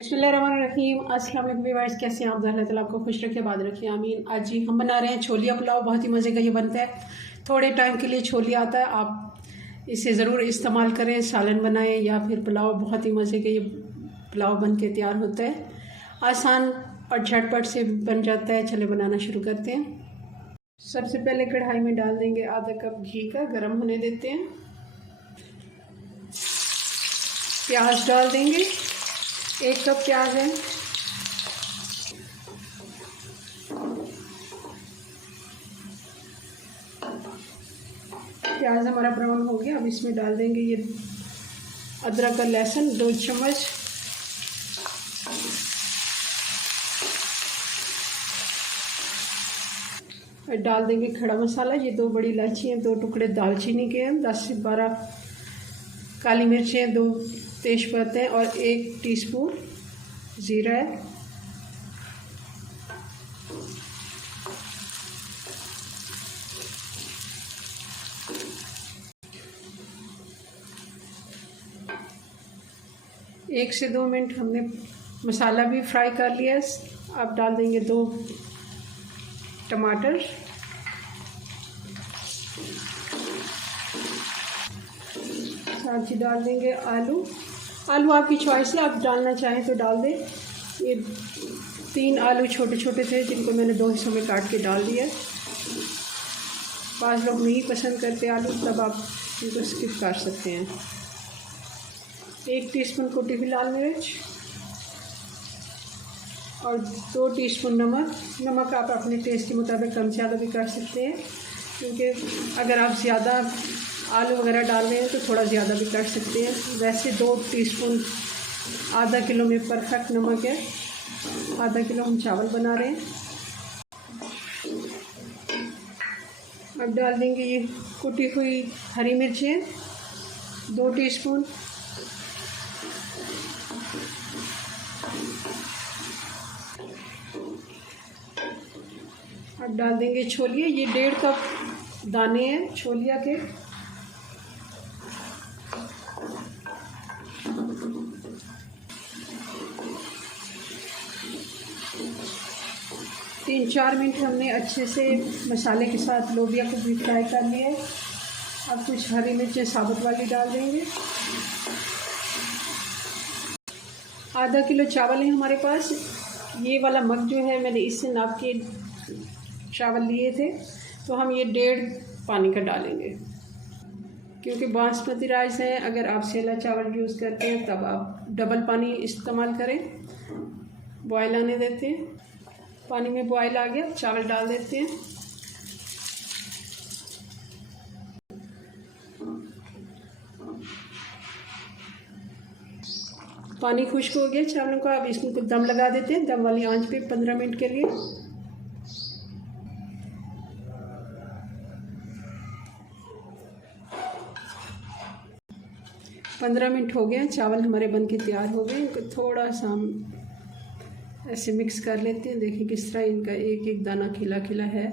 बिस्मिल्लाहिर्रहमानिर्रहीम। अस्सलाम वालेकुम व्यूअर्स, कैसे हैं आप? अल्लाह ताला आपको खुश रखे, बाद रखिए, आमीन। आज जी हम बना रहे हैं छोलिया पुलाव। बहुत ही मज़े का ये बनता है। थोड़े टाइम के लिए छोलिया आता है, आप इसे ज़रूर इस्तेमाल करें, सालन बनाएं या फिर पुलाव। बहुत ही मज़े का ये पुलाव बन के तैयार होता है। आसान और झटपट से बन जाता है। चले बनाना शुरू करते हैं। सबसे पहले कढ़ाई में डाल देंगे आधा कप घी का, गर्म होने देते हैं। प्याज डाल देंगे, 1 कप प्याज है। प्याज हमारा ब्राउन हो गया। अब इसमें डाल देंगे ये अदरक और लहसुन 2 चम्मच। डाल देंगे खड़ा मसाला, ये 2 बड़ी इलायची हैं, 2 टुकड़े दालचीनी के हैं, 10 से 12 काली मिर्चें, 2 तेज़पत्ते और 1 टीस्पून ज़ीरा है। एक से 2 मिनट हमने मसाला भी फ्राई कर लिया। अब डाल देंगे 2 टमाटर, साथ ही डाल देंगे आलू। आलू आपकी चॉइस है, आप डालना चाहें तो डाल दें। ये 3 आलू छोटे छोटे थे, जिनको मैंने 2 हिस्सों में काट के डाल दिया। 5 लोग नहीं पसंद करते आलू, तब आप इनको स्किप कर सकते हैं। 1 टीस्पून कुटी हुई लाल मिर्च और 2 टीस्पून नमक। नमक आप अपने टेस्ट के मुताबिक कम ज़्यादा भी कर सकते हैं, क्योंकि अगर आप ज़्यादा आलू वगैरह डाल रहे हैं तो थोड़ा ज़्यादा भी कर सकते हैं। वैसे 2 टीस्पून आधा किलो में परफेक्ट नमक है। आधा किलो हम चावल बना रहे हैं। अब डाल देंगे ये कुटी हुई हरी मिर्चें 2 टीस्पून। अब डाल देंगे छोलिया, ये 1.5 कप दाने हैं छोलिया के। तीन 4 मिनट हमने अच्छे से मसाले के साथ लोबिया को भी फ्राई कर लिया है। अब कुछ हरी मिर्चें साबुत वाली डाल देंगे। आधा किलो चावल है हमारे पास। ये वाला मग जो है, मैंने इससे नाप के चावल लिए थे, तो हम ये 1.5 पानी का डालेंगे, क्योंकि बासमती राइस है। अगर आप सेला चावल यूज़ करते हैं तब आप डबल पानी इस्तेमाल करें। बॉयल आने देते हैं। पानी में बॉयल आ गया, चावल डाल देते हैं। पानी खुश्क हो गया चावलों का। अब इसको दम लगा देते हैं, दम वाली आंच पे 15 मिनट के लिए। पंद्रह मिनट हो गए, चावल हमारे बनके तैयार हो गए। इनको थोड़ा सा हम ऐसे मिक्स कर लेते हैं। देखिए किस तरह इनका एक एक दाना खिला खिला है।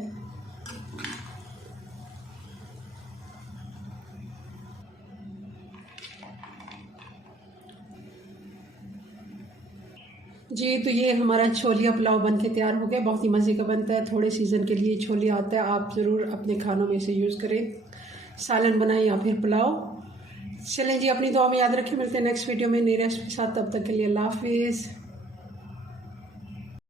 जी, तो ये हमारा छोलिया पुलाव बन के तैयार हो गया। बहुत ही मज़े का बनता है। थोड़े सीज़न के लिए छोलिया आता है, आप ज़रूर अपने खानों में इसे यूज़ करें। सालन बनाएं या फिर पुलाव। चलें जी, अपनी दुआ में याद रखें। मिलते हैं नेक्स्ट वीडियो में नई रेसिपी के साथ। तब तक के लिए अल्लाह हाफिज़।